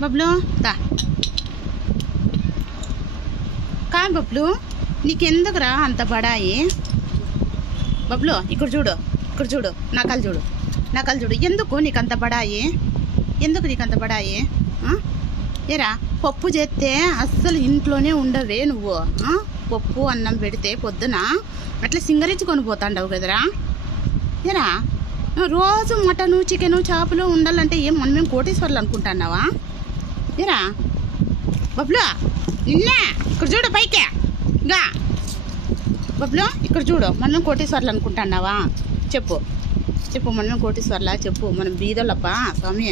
బబ్లు దా కా బబ్లు నీకెందుకురా అంత బడాయి? బబ్లు ఇక్కడ చూడు, ఇక్కడ చూడు, నకలు చూడు, నకలు చూడు. ఎందుకు నీకు అంత బడాయి? ఎందుకు నీకు అంత బడాయి? ఏరా పప్పు చేస్తే అస్సలు ఇంట్లోనే ఉండవే నువ్వు. పప్పు అన్నం పెడితే పొద్దున అట్లా సింగరించుకొని పోతాండవు కదరా. ఏరా రోజు మటను చికెను చేపలు ఉండాలంటే ఏం మనమేం కోటేశ్వర్లు అనుకుంటున్నావా? ఏరా బబ్లు నిన్నే ఇక్కడ చూడు పైకే గా బబ్లు ఇక్కడ చూడు, మనం కోటేశ్వర్లు అనుకుంటున్నావా? చెప్పు చెప్పు, మనమేం కోటేశ్వర్లా? చెప్పు, మనం బీదోళ్ళప్ప స్వామి.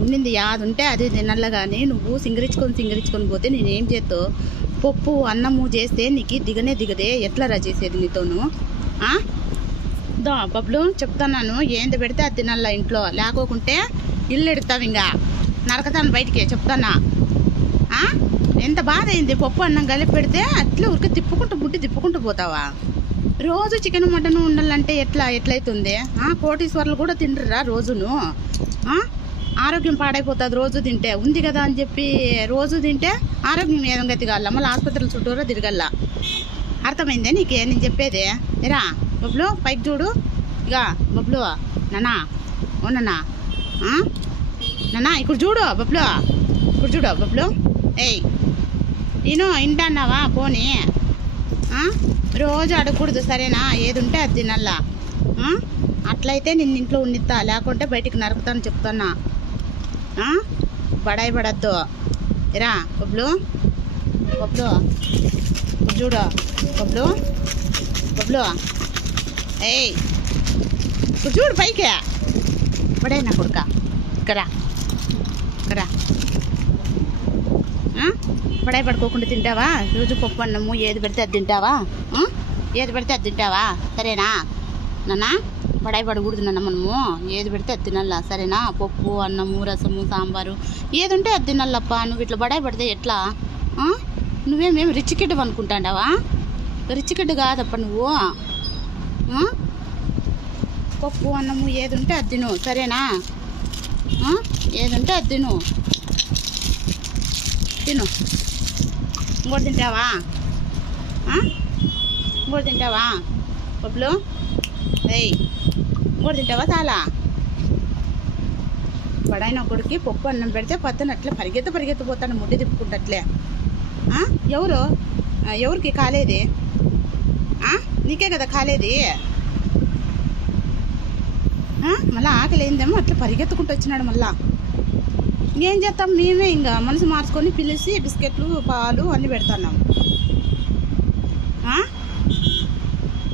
ఉండింది యాది ఉంటే అది తినల్ల కానీ నువ్వు సింగరించుకొని పోతే నేనేం చేస్తావు? పప్పు అన్నము చేస్తే నీకు దిగనే దిగదే, ఎట్లా చేసేది నీతోను? దా బబ్లు చెప్తాను, ఏంది పెడితే అది తినల్లా ఇంట్లో, లేకోకుంటే ఇల్లు ఎడతావు ఇంకా నరకతాను బయటికి చెప్తానా. ఎంత బాధ అయింది, పప్పు అన్నం కలిపి పెడితే అట్లా ఉరికి బుడ్డి తిప్పుకుంటూ పోతావా? రోజు చికెన్ మటన్ ఉండాలంటే ఎట్లయితుంది? కోటీశ్వర్లు కూడా తింటుర్రా రోజును? ఆరోగ్యం పాడైపోతుంది రోజు తింటే. ఉంది కదా అని చెప్పి రోజు తింటే ఆరోగ్యం ఏదంగా తిరగల, మళ్ళీ ఆసుపత్రుల చుట్టూరా తిరగల. అర్థమైందే నీకే నేను చెప్పేది? ఎరా బబ్లు పైకి చూడు, ఇక బబ్లు నానా ఓ నానా నానా ఇక్కడ చూడు బబ్లు, ఇక్కడ చూడు బబ్లు. ఏయ్ నేను ఇంటన్నావా? పోనీ రోజు అడగకూడదు సరేనా? ఏది ఉంటే అది తినల్లా. అట్లయితే నిన్ను ఇంట్లో ఉండిస్తా, లేకుంటే బయటికి నరుకుతాను చెప్తున్నా. బడాయి పడద్దు. ఎరా బబ్లు, బబ్లు చూడు బబ్లు, బబ్లు ఏయ్ ఇప్పుడు చూడు పైకే బడాయి నా కొడుక. ఇక్కడ ఇక్కడ బడాయి పడుకోకుండా తింటావా? రోజు పప్పు అన్నము ఏది పెడితే అది తింటావా? ఏది పెడితే అది తింటావా? సరేనా నాన్న? బడాయి పడకూడదు నాన్న, మనము ఏది పెడితే అది తినల్లా సరేనా? పప్పు అన్నము రసము సాంబారు ఏది ఉంటే అది తినల్లప్ప. నువ్వు ఇట్లా బడాయి పడితే ఎట్లా? నువ్వేమేమి రిచ్ కిడ్ అనుకుంటాండావా? రిచ్ కిడ్ కాదప్ప నువ్వు. పప్పు అన్నము ఏది ఉంటే అది తిను సరేనా? ఏది ఉంటే అది తిను. ఇంకోటి తింటావా? ఇంకోటి తింటావా బబ్లు? ఏయ్ ఇంకోటి తింటావా? చాలా బడాయిన కొడుకు పప్పు అన్నం పెడితే పక్కన అట్లా పరిగెత్తిపోతాను ముడ్డి తిప్పుకుంటట్లే. ఎవరికి కాలేది? నీకే కదా కాలేది. మళ్ళీ ఆకలి అయిందేమో అట్లా పరిగెత్తుకుంటూ వచ్చినాడు. మళ్ళా ఏం చేస్తాం, మేమే ఇంకా మనసు మార్చుకొని పిలిచి బిస్కెట్లు పాలు అన్నీ పెడతాన్నాం.